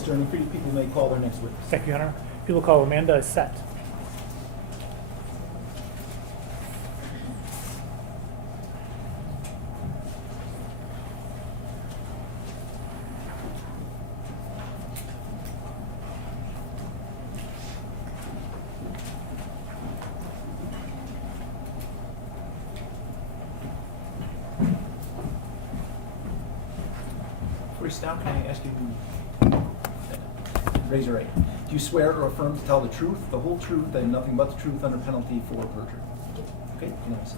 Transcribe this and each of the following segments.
Mr. Ernie. People may call their next witness. Thank you, Hunter. People call Amanda Isett. Before you start, can I ask you to raise your right? Do you swear or affirm to tell the truth, the whole truth, and nothing but the truth under penalty for perjury? Okay, yes.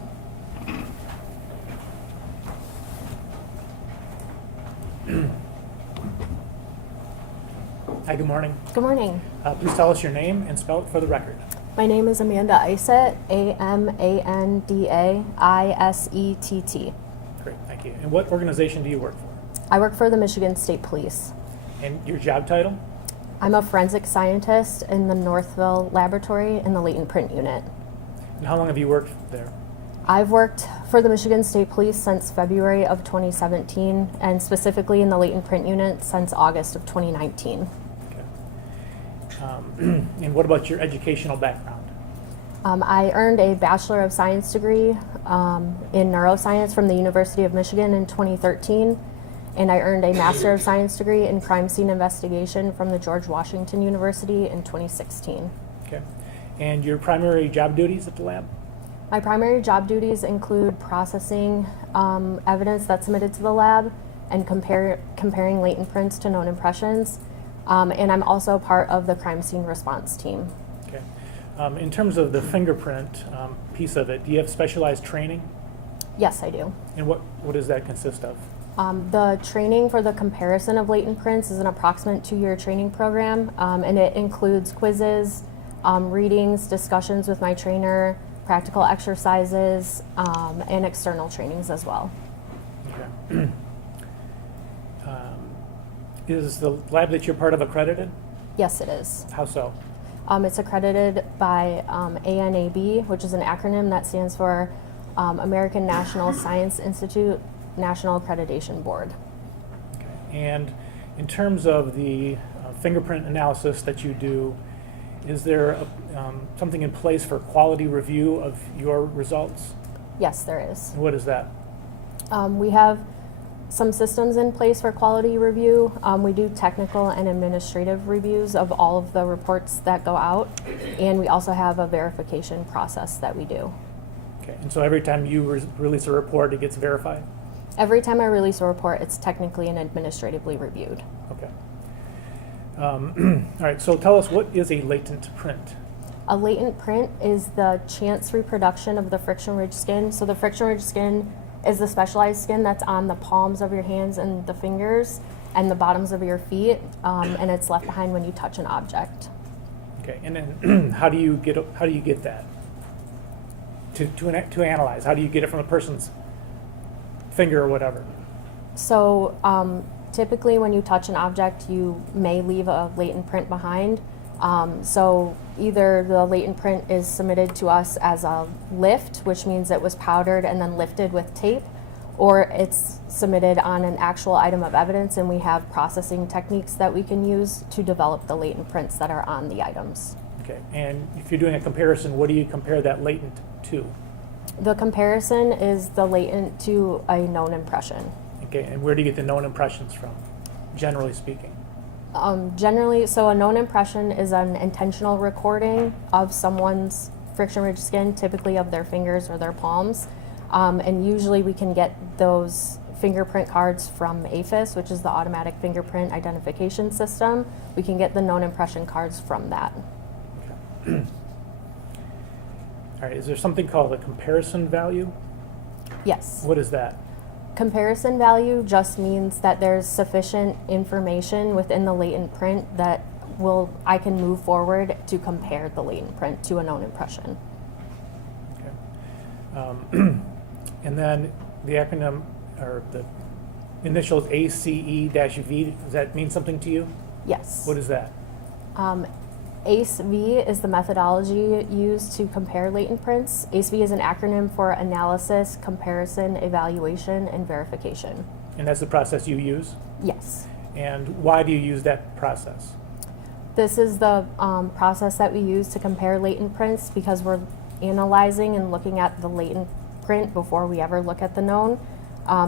Hi, good morning. Good morning. Please tell us your name and spell it for the record. My name is Amanda Isett, Amanda Isett. Great, thank you. And what organization do you work for? I work for the Michigan State Police. And your job title? I'm a forensic scientist in the Northville Laboratory in the latent print unit. And how long have you worked there? I've worked for the Michigan State Police since February of 2017, and specifically in the latent print unit since August of 2019. Okay. And what about your educational background? I earned a Bachelor of Science degree in neuroscience from the University of Michigan in 2013. And I earned a Master of Science degree in crime scene investigation from the George Washington University in 2016. Okay. And your primary job duties at the lab? My primary job duties include processing evidence that's submitted to the lab and comparing latent prints to known impressions. And I'm also part of the crime scene response team. Okay. In terms of the fingerprint piece of it, do you have specialized training? Yes, I do. And what does that consist of? The training for the comparison of latent prints is an approximate 2-year training program, and it includes quizzes, readings, discussions with my trainer, practical exercises, and external trainings as well. Okay. Is the lab that you're part of accredited? Yes, it is. How so? It's accredited by ANAB, which is an acronym that stands for American National Science Institute National Accreditation Board. Okay. And in terms of the fingerprint analysis that you do, is there something in place for quality review of your results? Yes, there is. And what is that? We have some systems in place for quality review. We do technical and administrative reviews of all of the reports that go out, and we also have a verification process that we do. Okay. And so every time you release a report, it gets verified? Every time I release a report, it's technically and administratively reviewed. Okay. All right, so tell us, what is a latent print? A latent print is the chance reproduction of the friction ridge skin. So the friction ridge skin is the specialized skin that's on the palms of your hands and the fingers and the bottoms of your feet, and it's left behind when you touch an object. Okay, and then how do you get that to analyze? How do you get it from a person's finger or whatever? So typically when you touch an object, you may leave a latent print behind. So either the latent print is submitted to us as a lift, which means it was powdered and then lifted with tape, or it's submitted on an actual item of evidence, and we have processing techniques that we can use to develop the latent prints that are on the items. Okay, and if you're doing a comparison, what do you compare that latent to? The comparison is the latent to a known impression. Okay, and where do you get the known impressions from, generally speaking? Generally, so a known impression is an intentional recording of someone's friction ridge skin, typically of their fingers or their palms. And usually we can get those fingerprint cards from AFIS, which is the Automatic Fingerprint Identification System. We can get the known impression cards from that. Okay. All right, is there something called a comparison value? Yes. What is that? Comparison value just means that there's sufficient information within the latent print that I can move forward to compare the latent print to a known impression. Okay. And then the acronym, or the initials ACE-V, does that mean something to you? Yes. What is that? ACE-V is the methodology used to compare latent prints. ACE-V is an acronym for analysis, comparison, evaluation, and verification. And that's the process you use? Yes. And why do you use that process? This is the process that we use to compare latent prints because we're analyzing and looking at the latent print before we ever look at the known.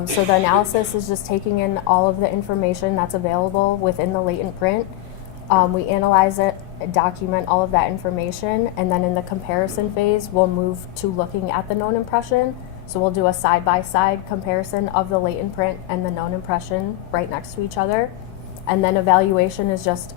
So the analysis is just taking in all of the information that's available within the latent print. We analyze it, document all of that information, and then in the comparison phase, we'll move to looking at the known impression. So we'll do a side-by-side comparison of the latent print and the known impression right next to each other. And then evaluation is just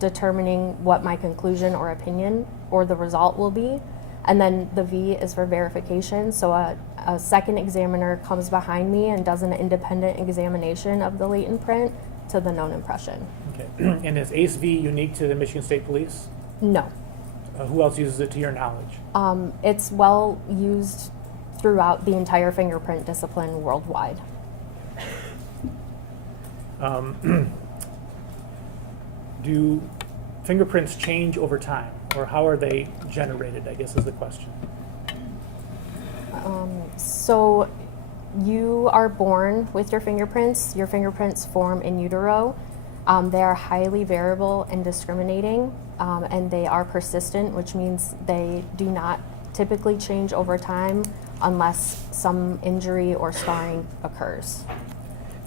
determining what my conclusion or opinion or the result will be. And then the V is for verification. So a second examiner comes behind me and does an independent examination of the latent print to the known impression. Okay. And is ACE-V unique to the Michigan State Police? No. Who else uses it to your knowledge? It's well used throughout the entire fingerprint discipline worldwide. Do fingerprints change over time, or how are they generated, I guess is the question. So you are born with your fingerprints. Your fingerprints form in utero. They are highly variable and discriminating, and they are persistent, which means they do not typically change over time unless some injury or scarring occurs.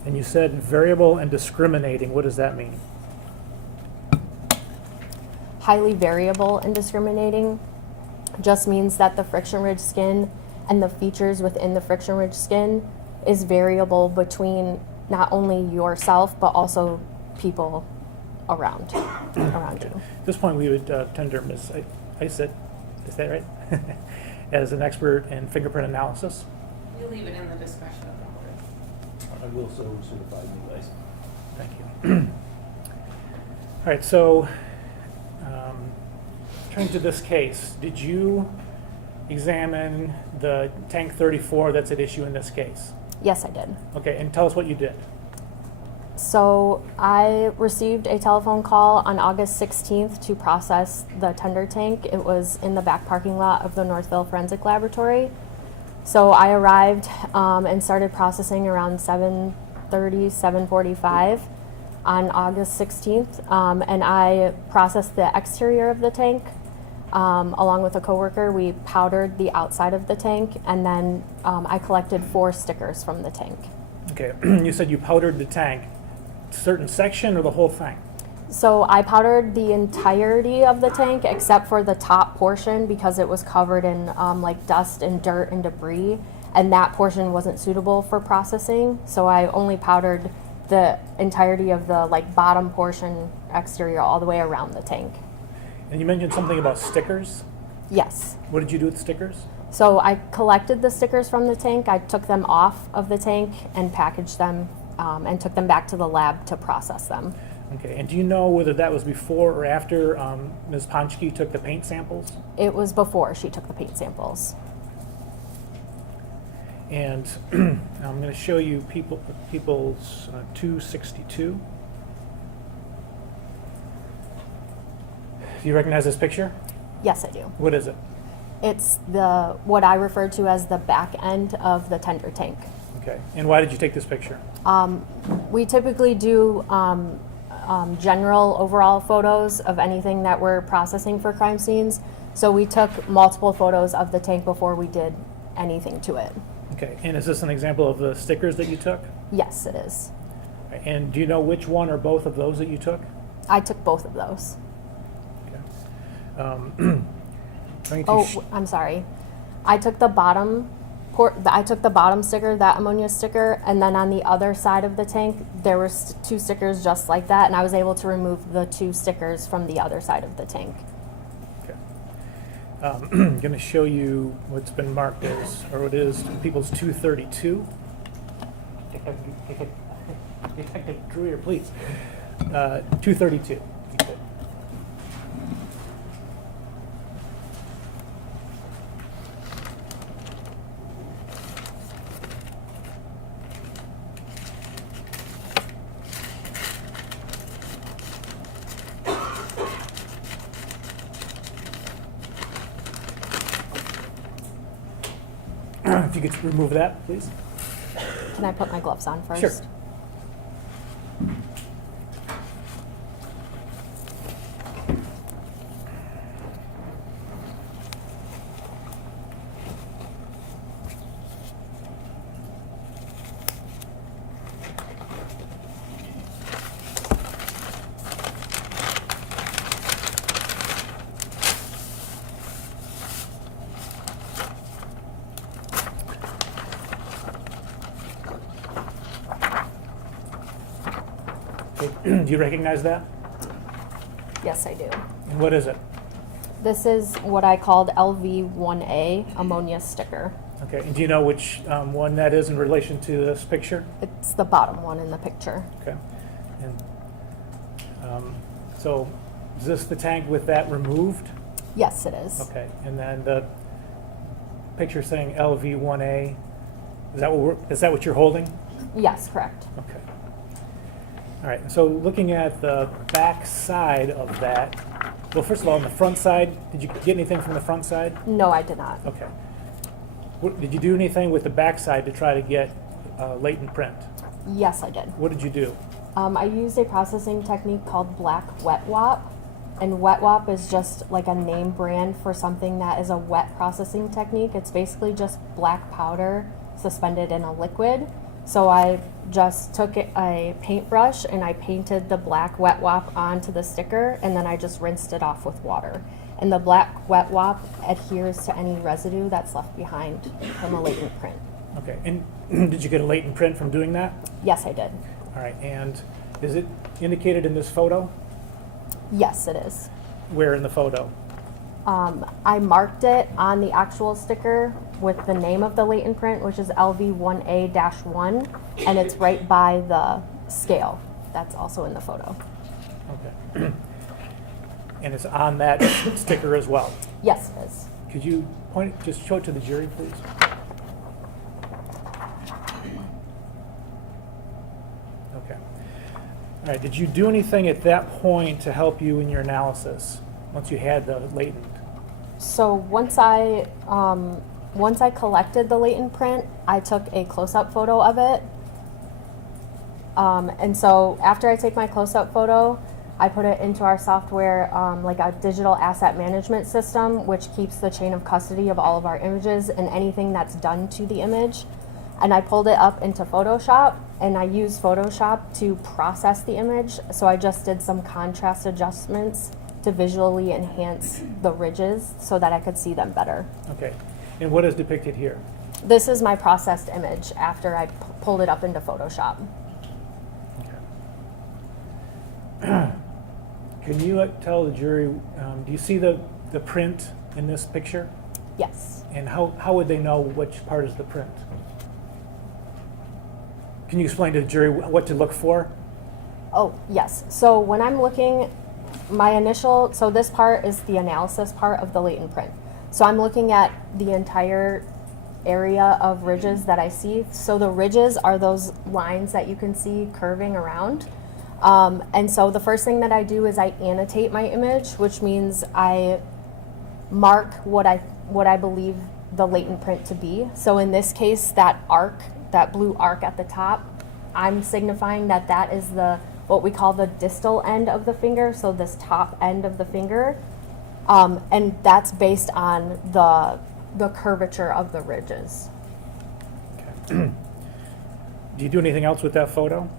And you said variable and discriminating. What does that mean? Highly variable and discriminating just means that the friction-ridged skin and the features within the friction-ridged skin is variable between not only yourself but also people around you. At this point, we would tender Ms. Isett, is that right? As an expert in fingerprint analysis. We leave it in the discretion of the board. I will so certify you guys. Thank you. All right, so turning to this case, did you examine the tank 34 that's at issue in this case? Yes, I did. Okay, and tell us what you did. So I received a telephone call on August 16th to process the tender tank. It was in the back parking lot of the Northville Forensic Laboratory. So I arrived and started processing around 7:30, 7:45 on August 16th. And I processed the exterior of the tank. Along with a coworker, we powdered the outside of the tank, and then I collected 4 stickers from the tank. Okay, you said you powdered the tank. Certain section or the whole thing? So I powdered the entirety of the tank except for the top portion because it was covered in like dust and dirt and debris, and that portion wasn't suitable for processing. So I only powdered the entirety of the like bottom portion exterior all the way around the tank. And you mentioned something about stickers. Yes. What did you do with stickers? So I collected the stickers from the tank. I took them off of the tank and packaged them and took them back to the lab to process them. Okay, and do you know whether that was before or after Ms. Ponchke took the paint samples? It was before she took the paint samples. And I'm going to show you people's 262. Do you recognize this picture? Yes, I do. What is it? It's what I refer to as the back end of the tender tank. Okay, and why did you take this picture? We typically do general overall photos of anything that we're processing for crime scenes. So we took multiple photos of the tank before we did anything to it. Okay, and is this an example of the stickers that you took? Yes, it is. And do you know which one or both of those that you took? I took both of those. Okay. I'm sorry. I took the bottom sticker, that ammonia sticker, and then on the other side of the tank, there were 2 stickers just like that, and I was able to remove the 2 stickers from the other side of the tank. Okay. I'm going to show you what's been marked as, or what is people's 232. Detective Drewer, please. 232. If you could remove that, please. Can I put my gloves on first? Sure. Do you recognize that? Yes, I do. And what is it? This is what I called LV1A ammonia sticker. Okay, and do you know which one that is in relation to this picture? It's the bottom one in the picture. Okay. And so is this the tank with that removed? Yes, it is. Okay, and then the picture saying LV1A, is that what you're holding? Yes, correct. Okay. All right, so looking at the back side of that, well, first of all, on the front side, did you get anything from the front side? No, I did not. Okay. Did you do anything with the back side to try to get latent print? Yes, I did. What did you do? I used a processing technique called black wet wop. And wet wop is just like a name brand for something that is a wet processing technique. It's basically just black powder suspended in a liquid. So I just took a paintbrush and I painted the black wet wop onto the sticker, and then I just rinsed it off with water. And the black wet wop adheres to any residue that's left behind from a latent print. Okay, and did you get a latent print from doing that? Yes, I did. All right, and is it indicated in this photo? Yes, it is. Where in the photo? I marked it on the actual sticker with the name of the latent print, which is LV1A-1, and it's right by the scale. That's also in the photo. Okay. And it's on that sticker as well. Yes, it is. Could you just show it to the jury, please? Okay. All right, did you do anything at that point to help you in your analysis, once you had the latent? So once I collected the latent print, I took a close-up photo of it. And so after I take my close-up photo, I put it into our software, like a digital asset management system, which keeps the chain of custody of all of our images and anything that's done to the image. And I pulled it up into Photoshop, and I used Photoshop to process the image. So I just did some contrast adjustments to visually enhance the ridges so that I could see them better. Okay. And what is depicted here? This is my processed image after I pulled it up into Photoshop. Okay. Can you tell the jury, do you see the print in this picture? Yes. And how would they know which part is the print? Can you explain to the jury what to look for? Oh, yes. So when I'm looking, so this part is the analysis part of the latent print. So I'm looking at the entire area of ridges that I see. So the ridges are those lines that you can see curving around. And so the first thing that I do is I annotate my image, which means I mark what I believe the latent print to be. So in this case, that arc, that blue arc at the top, I'm signifying that that is what we call the distal end of the finger, so this top end of the finger. And that's based on the curvature of the ridges. Okay. Do you do anything else with that photo?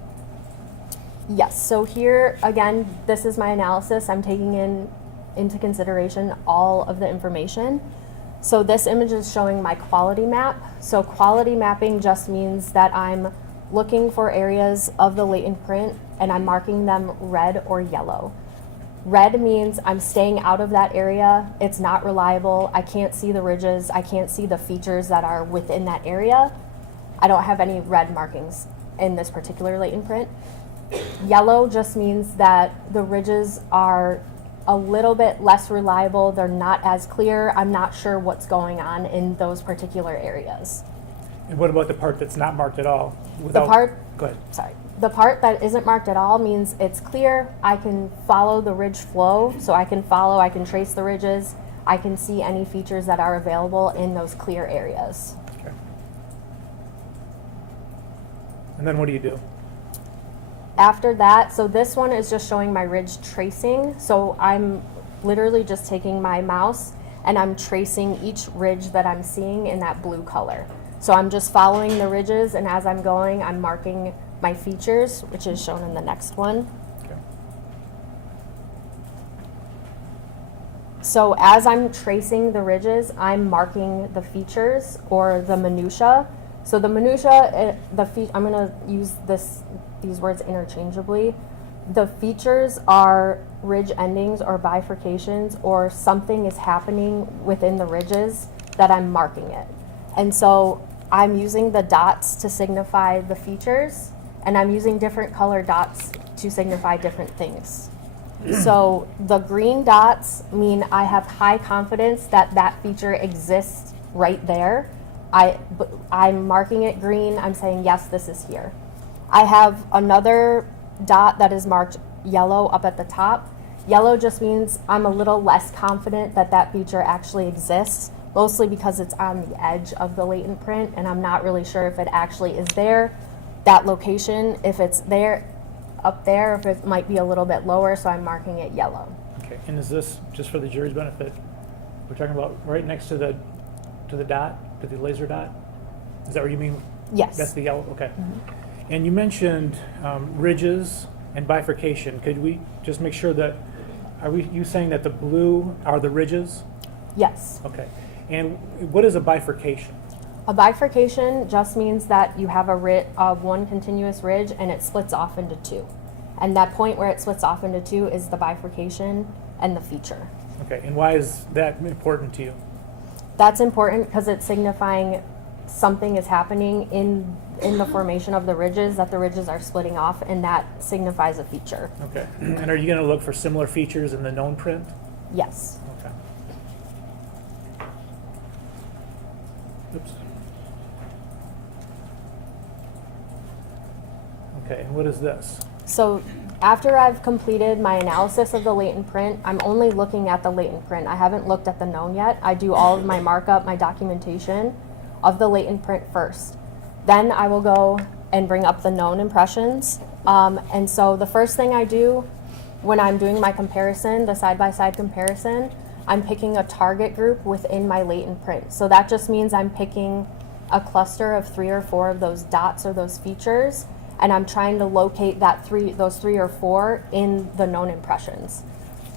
Yes, so here, again, this is my analysis. I'm taking into consideration all of the information. So this image is showing my quality map. So quality mapping just means that I'm looking for areas of the latent print and I'm marking them red or yellow. Red means I'm staying out of that area. It's not reliable. I can't see the ridges. I can't see the features that are within that area. I don't have any red markings in this particular latent print. Yellow just means that the ridges are a little bit less reliable. They're not as clear. I'm not sure what's going on in those particular areas. And what about the part that's not marked at all? The part that isn't marked at all means it's clear. I can follow the ridge flow, so I can trace the ridges. I can see any features that are available in those clear areas. Okay. And then what do you do? After that, so this one is just showing my ridge tracing. So I'm literally just taking my mouse and I'm tracing each ridge that I'm seeing in that blue color. So I'm just following the ridges, and as I'm going, I'm marking my features, which is shown in the next one. Okay. So as I'm tracing the ridges, I'm marking the features or the minutia. So the minutia, I'm going to use these words interchangeably. The features are ridge endings or bifurcations, or something is happening within the ridges that I'm marking it. And so I'm using the dots to signify the features, and I'm using different color dots to signify different things. So the green dots mean I have high confidence that that feature exists right there. I'm marking it green. I'm saying, yes, this is here. I have another dot that is marked yellow up at the top. Yellow just means I'm a little less confident that that feature actually exists, mostly because it's on the edge of the latent print, and I'm not really sure if it actually is there, that location, if it's there, up there, if it might be a little bit lower, so I'm marking it yellow. Okay, and is this, just for the jury's benefit, we're talking about right next to the dot, to the laser dot? Is that what you mean? Yes. That's the yellow, okay. And you mentioned ridges and bifurcation. Could we just make sure that, you saying that the blue are the ridges? Yes. Okay. And what is a bifurcation? A bifurcation just means that you have one continuous ridge and it splits off into two. And that point where it splits off into two is the bifurcation and the feature. Okay, and why is that important to you? That's important because it's signifying something is happening in the formation of the ridges, that the ridges are splitting off, and that signifies a feature. Okay. And are you going to look for similar features in the known print? Yes. Okay. Oops. Okay, and what is this? So after I've completed my analysis of the latent print, I'm only looking at the latent print. I haven't looked at the known yet. I do all of my markup, my documentation of the latent print first. Then I will go and bring up the known impressions. And so the first thing I do when I'm doing my comparison, the side-by-side comparison, I'm picking a target group within my latent print. So that just means I'm picking a cluster of 3 or 4 of those dots or those features, and I'm trying to locate those 3 or 4 in the known impressions.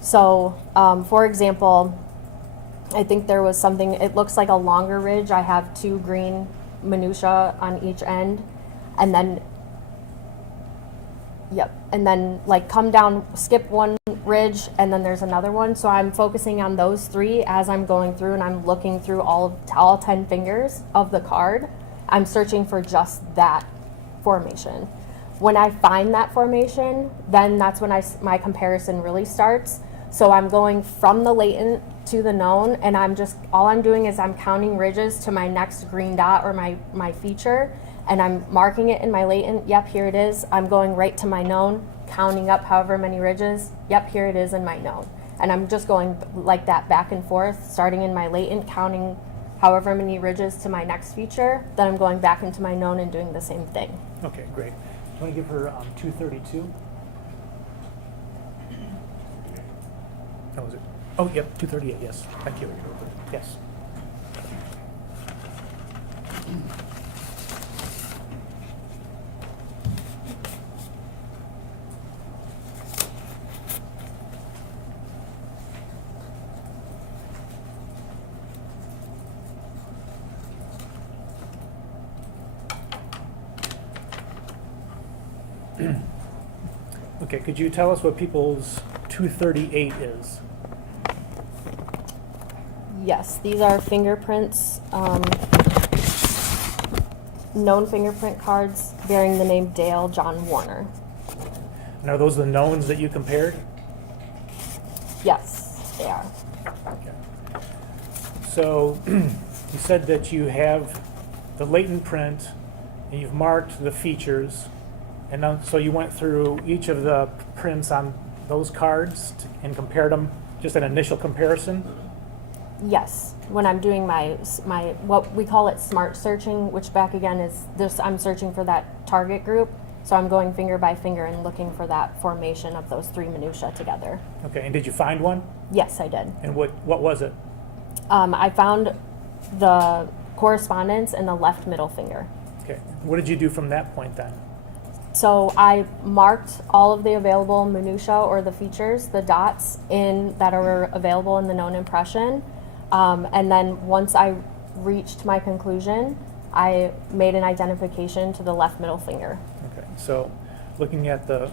So, for example, I think there was something, it looks like a longer ridge. I have 2 green minutia on each end, and then, like come down, skip one ridge, and then there's another one. So I'm focusing on those 3 as I'm going through, and I'm looking through all 10 fingers of the card. I'm searching for just that formation. When I find that formation, then that's when my comparison really starts. So I'm going from the latent to the known, and all I'm doing is I'm counting ridges to my next green dot or my feature, and I'm marking it in my latent. Yep, here it is. I'm going right to my known, counting up however many ridges. Yep, here it is in my known. And I'm just going like that back and forth, starting in my latent, counting however many ridges to my next feature. Then I'm going back into my known and doing the same thing. Okay, great. Do you want to give her 232? Oh, was it? Oh, yep, 238, yes. Thank you. Yes. Okay, could you tell us what people's 238 is? Yes, these are fingerprints, known fingerprint cards bearing the name Dale John Warner. And are those the knowns that you compared? Yes, they are. Okay. So you said that you have the latent print and you've marked the features, and then, so you went through each of the prints on those cards and compared them, just an initial comparison? Yes, when I'm doing my what we call it smart searching, which back again is this, I'm searching for that target group. So I'm going finger by finger and looking for that formation of those 3 minutia together. Okay, and did you find one? Yes, I did. And what was it? I found the correspondence in the left middle finger. Okay, what did you do from that point then? So I marked all of the available minutia or the features, the dots that are available in the known impression. And then once I reached my conclusion, I made an identification to the left middle finger. Okay, so looking at the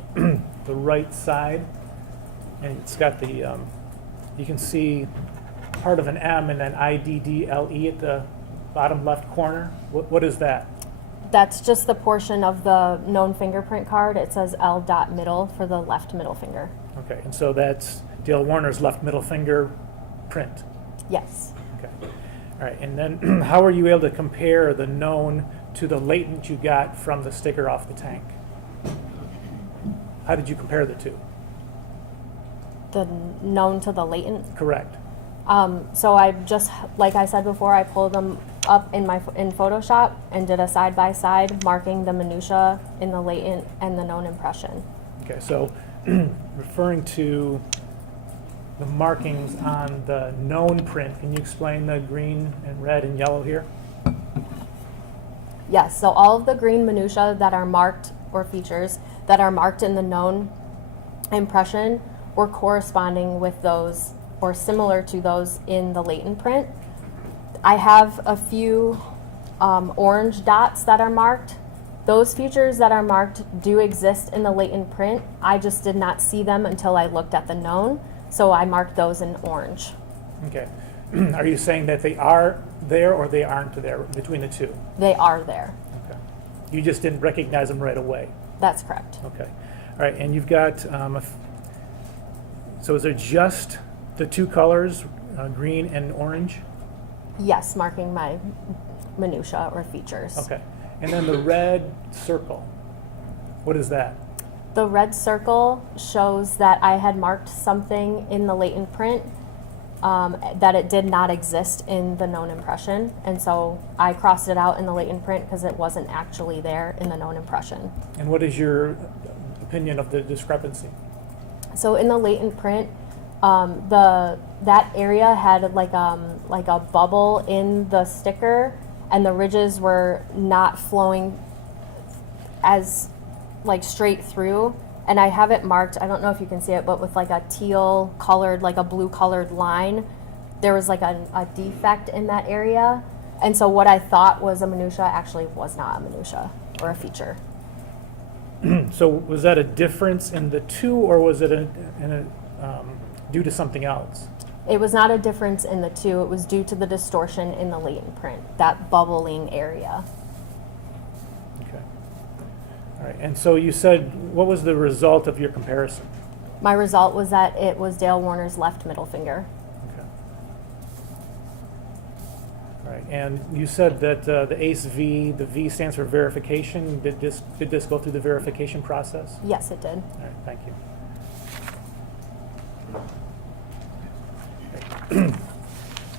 the right side, and it's got the, you can see part of an M and then IDDLE at the bottom left corner. What is that? That's just the portion of the known fingerprint card. It says L dot middle for the left middle finger. Okay, and so that's Dale Warner's left middle finger print. Yes. Okay. All right, and then how were you able to compare the known to the latent you got from the sticker off the tank? How did you compare the two? The known to the latent. Correct. So I just, like I said before, I pulled them up in Photoshop and did a side by side, marking the minutia in the latent and the known impression. Okay, so referring to the markings on the known print, can you explain the green and red and yellow here? Yes. So all of the green minutia that are marked, or features that are marked in the known impression, were corresponding with those or similar to those in the latent print. I have a few orange dots that are marked. Those features that are marked do exist in the latent print. I just did not see them until I looked at the known, so I marked those in orange. Okay. Are you saying that they are there or they aren't there between the two? They are there. Okay. You just didn't recognize them right away? That's correct. Okay. All right, and you've got, so is there just the two colors, green and orange? Yes, marking my minutia or features. Okay. And then the red circle, what is that? The red circle shows that I had marked something in the latent print that it did not exist in the known impression. And so I crossed it out in the latent print because it wasn't actually there in the known impression. And what is your opinion of the discrepancy? So in the latent print, that area had like a bubble in the sticker, and the ridges were not flowing as like straight through. And I have it marked, I don't know if you can see it, but with like a teal colored, like a blue colored line. There was like a defect in that area. And so what I thought was a minutia actually was not a minutia or a feature. So was that a difference in the two, or was it due to something else? It was not a difference in the two. It was due to the distortion in the latent print, that bubbling area. Okay. All right. And so you said, what was the result of your comparison? My result was that it was Dale Warner's left middle finger. Okay. All right. And you said that the ACE V, the V stands for verification. Did this go through the verification process? Yes, it did. All right. Thank you.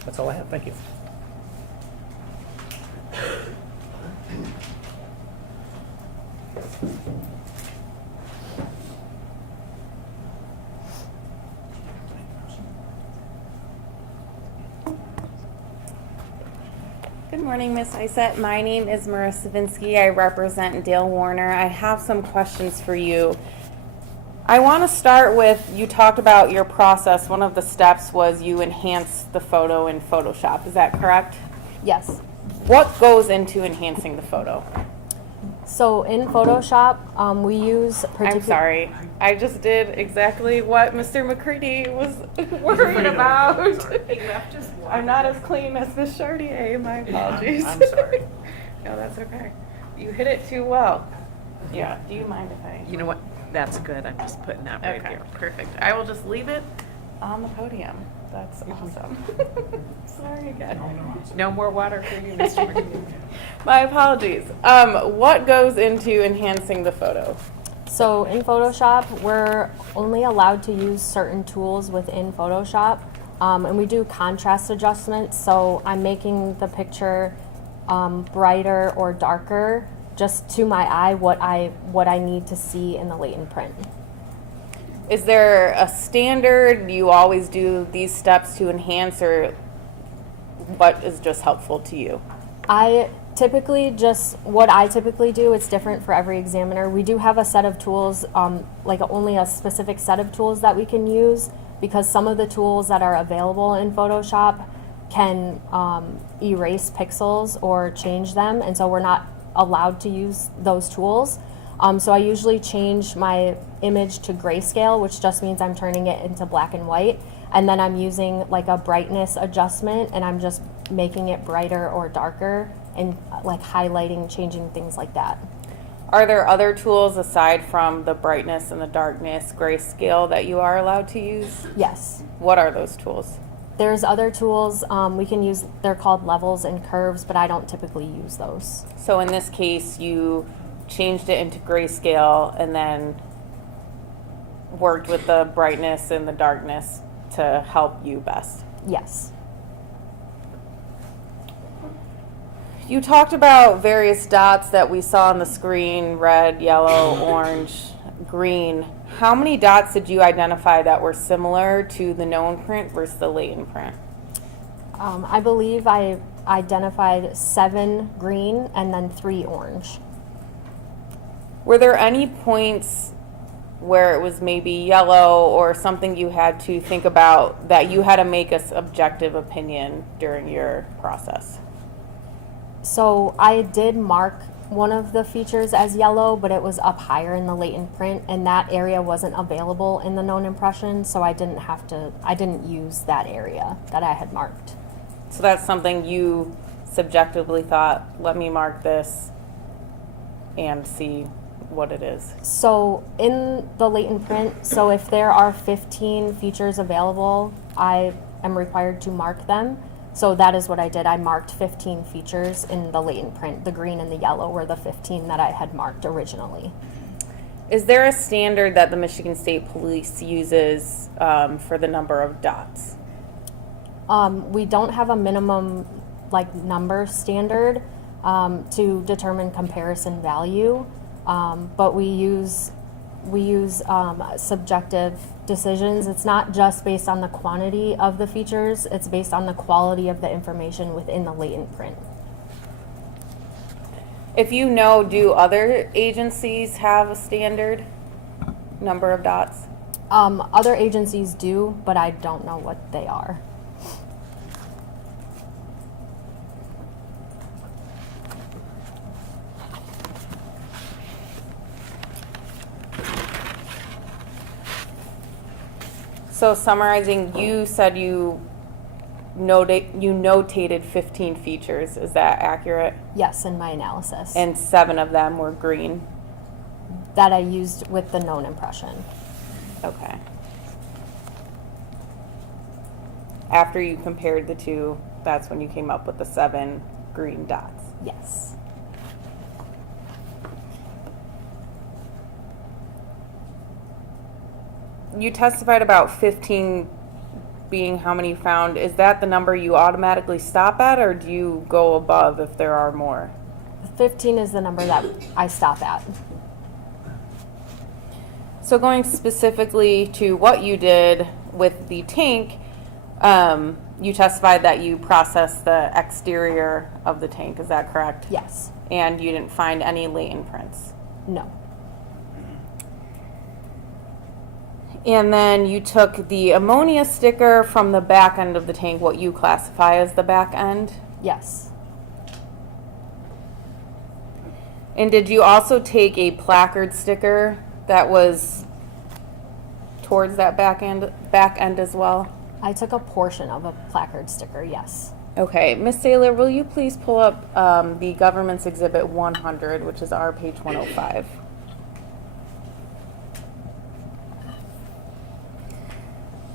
That's all I have. Thank you. Good morning, Ms. Isett. My name is Marissa Vinsky. I represent Dale Warner. I have some questions for you. I want to start with, you talked about your process. One of the steps was you enhance the photo in Photoshop. Is that correct? Yes. What goes into enhancing the photo? So in Photoshop, we use I'm sorry. I just did exactly what Mr. McCready was worried about. He left his water. I'm not as clean as Miss Chartier. My apologies. I'm sorry. No, that's okay. You hit it too well. Yeah. Do you mind if I? You know what? That's good. I'm just putting that right Okay, here. perfect. I will just leave it on the podium. That's awesome. Sorry again. No more water for you, Mr. McKee. My apologies. What goes into enhancing the photo? So in Photoshop, we're only allowed to use certain tools within Photoshop, and we do contrast adjustments. So I'm making the picture brighter or darker, just to my eye, what I need to see in the latent print. Is there a standard? Do you always do these steps to enhance, or what is just helpful to you? What I typically do, it's different for every examiner. We do have a set of tools, like only a specific set of tools that we can use, because some of the tools that are available in Photoshop can erase pixels or change them, and so we're not allowed to use those tools. So I usually change my image to grayscale, which just means I'm turning it into black and white. And then I'm using like a brightness adjustment, and I'm just making it brighter or darker and like highlighting, changing things like that. Are there other tools aside from the brightness and the darkness grayscale that you are allowed to use? Yes. What are those tools? There's other tools we can use, they're called levels and curves, but I don't typically use those. So in this case, you changed it into grayscale and then worked with the brightness and the darkness to help you best. Yes. You talked about various dots that we saw on the screen, red, yellow, orange, green. How many dots did you identify that were similar to the known print versus the latent print? I believe I identified 7 green and then 3 orange. Were there any points where it was maybe yellow or something you had to think about that you had to make a subjective opinion during your process? So I did mark one of the features as yellow, but it was up higher in the latent print, and that area wasn't available in the known impression, so I didn't use that area that I had marked. So that's something you subjectively thought, let me mark this and see what it is. So in the latent print, so if there are 15 features available, I am required to mark them. So that is what I did. I marked 15 features in the latent print. The green and the yellow were the 15 that I had marked originally. Is there a standard that the Michigan State Police uses for the number of dots? We don't have a minimum like number standard to determine comparison value, but we use subjective decisions. It's not just based on the quantity of the features, it's based on the quality of the information within the latent print. If you know, do other agencies have a standard number of dots? Other agencies do, but I don't know what they are. So summarizing, you said you notated 15 features. Is that accurate? Yes, in my analysis. And 7 of them were green. That I used with the known impression. Okay. After you compared the two, that's when you came up with the 7 green dots. Yes. You testified about 15 being how many you found. Is that the number you automatically stop at, or do you go above if there are more? 15 is the number that I stop at. So going specifically to what you did with the tank, you testified that you processed the exterior of the tank. Is that correct? Yes. And you didn't find any latent prints. No. And then you took the ammonia sticker from the back end of the tank, what you classify as the back end. Yes. And did you also take a placard sticker that was towards that back end as well? I took a portion of a placard sticker, yes. Okay, Ms. Saylor, will you please pull up the government's exhibit 100, which is our page 105.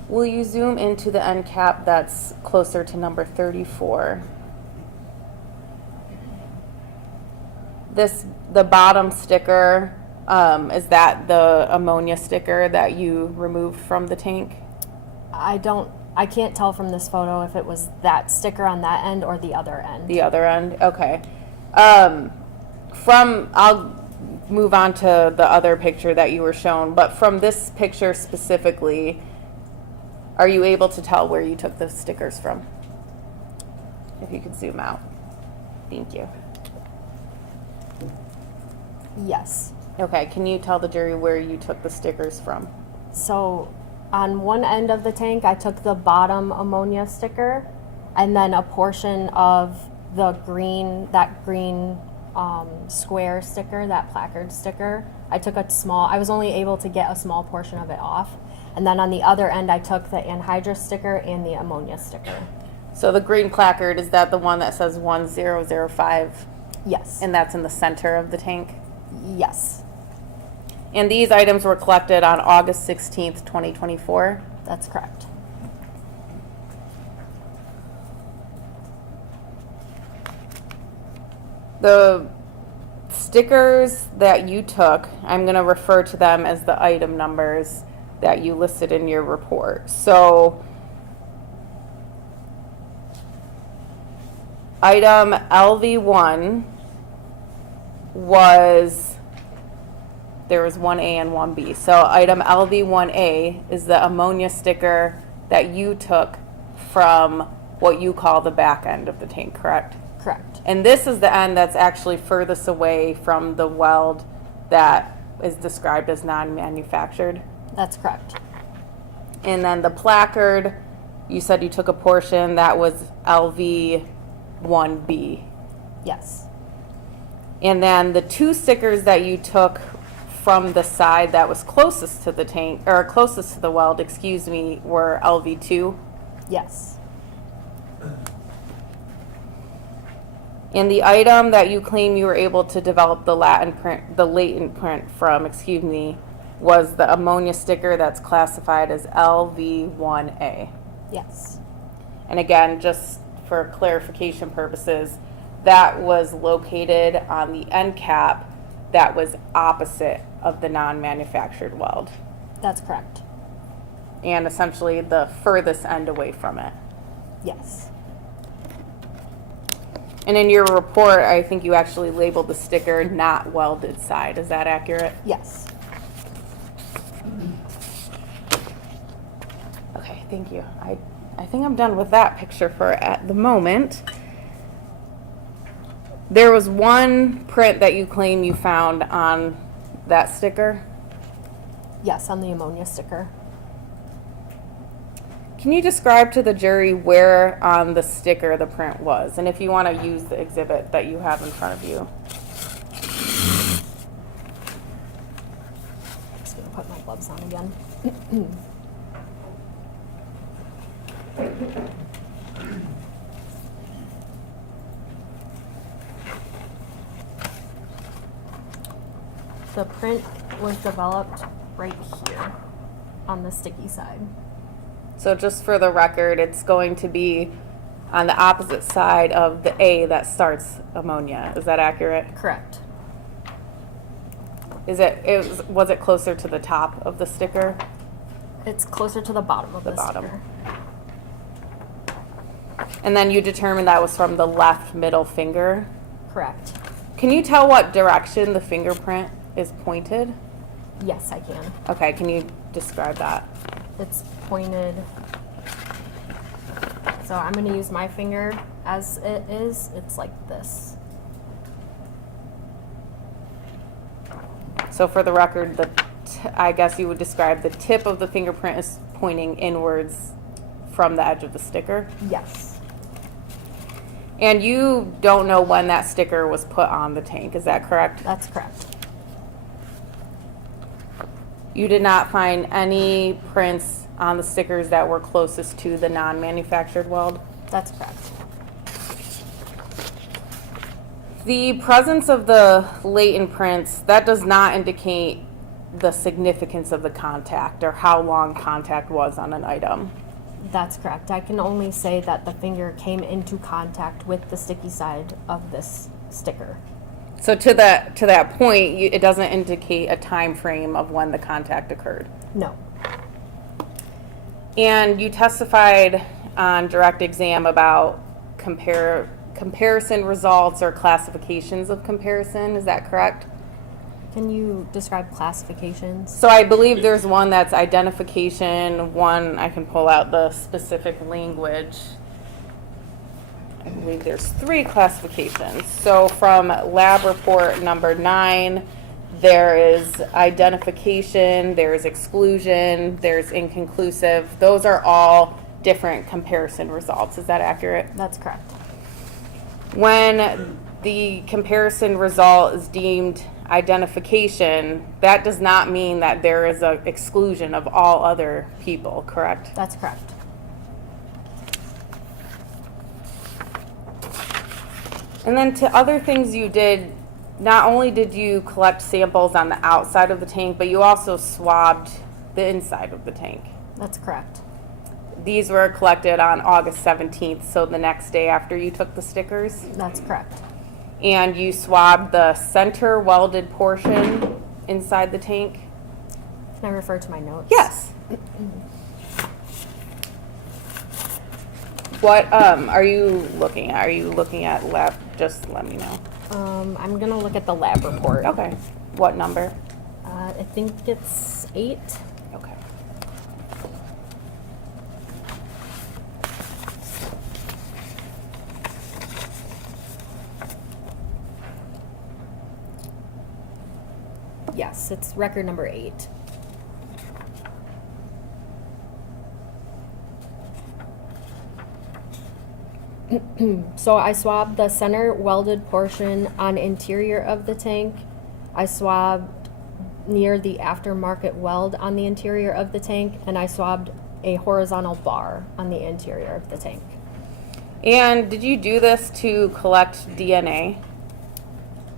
Will you zoom into the end cap that's closer to number 34? The bottom sticker, is that the ammonia sticker that you removed from the tank? I can't tell from this photo if it was that sticker on that end or the other end. The other end, okay. I'll move on to the other picture that you were shown, but from this picture specifically, are you able to tell where you took the stickers from? If you could zoom out. Thank you. Yes. Okay, can you tell the jury where you took the stickers from? So on one end of the tank, I took the bottom ammonia sticker and then a portion of the green square sticker, that placard sticker. I was only able to get a small portion of it off. And then on the other end, I took the anhydrous sticker and the ammonia sticker. So the green placard, is that the one that says 1005? Yes. And that's in the center of the tank? Yes, And these items were collected on August 16th, 2024? that's correct. The stickers that you took, I'm going to refer to them as the item numbers that you listed in your report. So, item LV1 was, there was 1A and 1B. So, item LV1A is the ammonia sticker that you took from what you call the back end of the tank, correct? Correct. And this is the end that's actually furthest away from the weld that is described as non-manufactured. That's correct. And then the placard, you said you took a portion, that was LV1B. Yes. And then the two stickers that you took from the side that was closest to the tank, or closest to the weld, were LV2. Yes. And the item that you claim you were able to develop the latent print from, was the ammonia sticker that's classified as LV1A. Yes. And again, just for clarification purposes, that was located on the end cap that was opposite of the non-manufactured weld, That's correct. and essentially the furthest end away from it. Yes. And in your report, I think you actually labeled the sticker not welded side. Is that accurate? Yes. Okay, thank you. I think I'm done with that picture for at the moment. There was one print that you claim you found on that sticker. Yes, on the ammonia sticker. Can you describe to the jury where on the sticker the print was? And if you want to use the exhibit that you have in front of you. I'm just going to put my gloves on again. The print was developed right here on the sticky side. So just for the record, it's going to be on the opposite side of the A that starts ammonia. Is that accurate? Correct. Was it closer to the top of the sticker? It's closer to the bottom of The the bottom. sticker. And then you determined that was from the left middle finger. Correct. Can you tell what direction the fingerprint is pointed? Yes, I can. Okay, can you describe that? It's pointed. So I'm going to use my finger as it is. It's like this. So for the record, I guess you would describe the tip of the fingerprint as pointing inwards from the edge of the sticker. Yes. And you don't know when that sticker was put on the tank, is that correct? That's correct. You did not find any prints on the stickers that were closest to the non-manufactured weld? That's correct. The presence of the latent prints, that does not indicate the significance of the contact or how long contact was on an item. That's correct. I can only say that the finger came into contact with the sticky side of this sticker. So to that point, it doesn't indicate a time frame of when the contact occurred. No. And you testified on direct exam about comparison results or classifications of comparison. Is that correct? Can you describe classifications? So I believe there's one that's identification, one I can pull out the specific language. I believe there's 3 classifications. So from lab report number 9, there is identification, there's exclusion, there's inconclusive. Those are all different comparison results. Is that accurate? That's correct. When the comparison result is deemed identification, that does not mean that there is an exclusion of all other people, correct? That's correct. And then to other things you did, not only did you collect samples on the outside of the tank, but you also swabbed the inside of the tank. That's correct. These were collected on August 17th, so the next day after you took the stickers. That's correct. And you swabbed the center welded portion inside the tank? Can I refer to my notes? Yes. What are you looking at? Are you looking at lab? Just let me know. I'm gonna look at the lab report. Okay. What number? I think it's 8. Okay. Yes, it's record number 8. So I swabbed the center welded portion on interior of the tank. I swabbed near the aftermarket weld on the interior of the tank, and I swabbed a horizontal bar on the interior of the tank. And did you do this to collect DNA?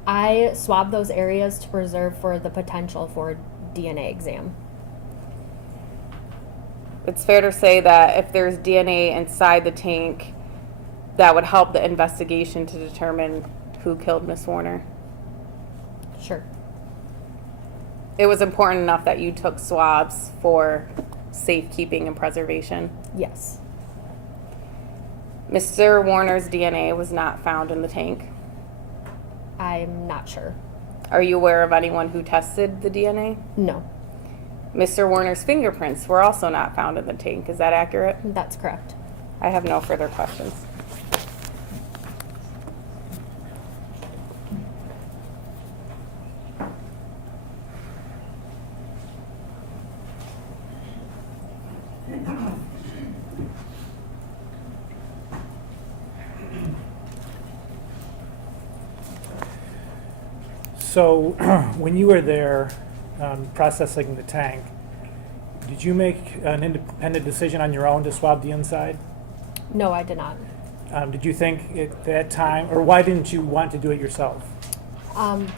I swabbed those areas to preserve for the potential for DNA exam. It's fair to say that if there's DNA inside the tank, that would help the investigation to determine who killed Miss Warner. Sure. It was important enough that you took swabs for safekeeping and preservation. Yes. Mr. Warner's DNA was not found in the tank. I'm not sure. Are you aware of anyone who tested the DNA? No, Mr. Warner's fingerprints were also not found in the tank. Is that accurate? that's correct. I have no further questions. So when you were there processing the tank, did you make an independent decision on your own to swab the inside? No, I did not. Did you think at that time, or why didn't you want to do it yourself?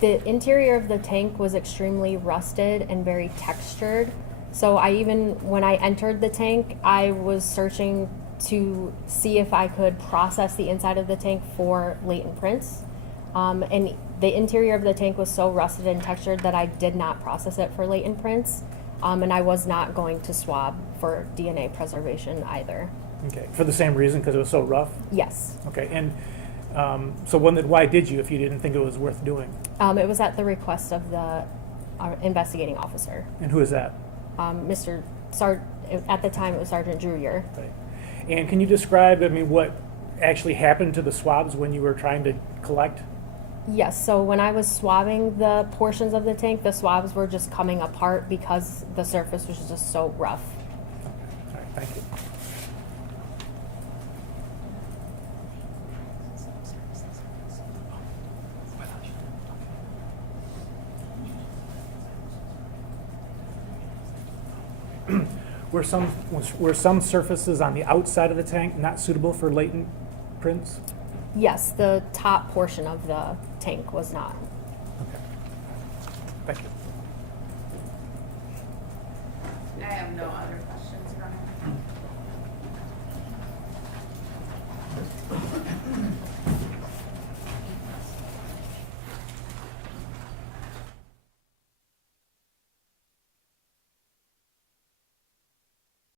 The interior of the tank was extremely rusted and very textured. So when I entered the tank, I was searching to see if I could process the inside of the tank for latent prints. And the interior of the tank was so rusted and textured that I did not process it for latent prints. And I was not going to swab for DNA preservation either. Okay, for the same reason, because it was so rough? Yes. Okay, and so why did you if you didn't think it was worth doing? It was at the request of the investigating officer. And who is that? At the time, it was Sergeant Drewier. Right. And can you describe, what actually happened to the swabs when you were trying to collect? Yes, so when I was swabbing the portions of the tank, the swabs were just coming apart because the surface was just so rough. All right, thank you. Were some surfaces on the outside of the tank not suitable for latent prints? Yes, the top portion of the tank was not. Okay. Thank you. I have no other questions, Your Honor.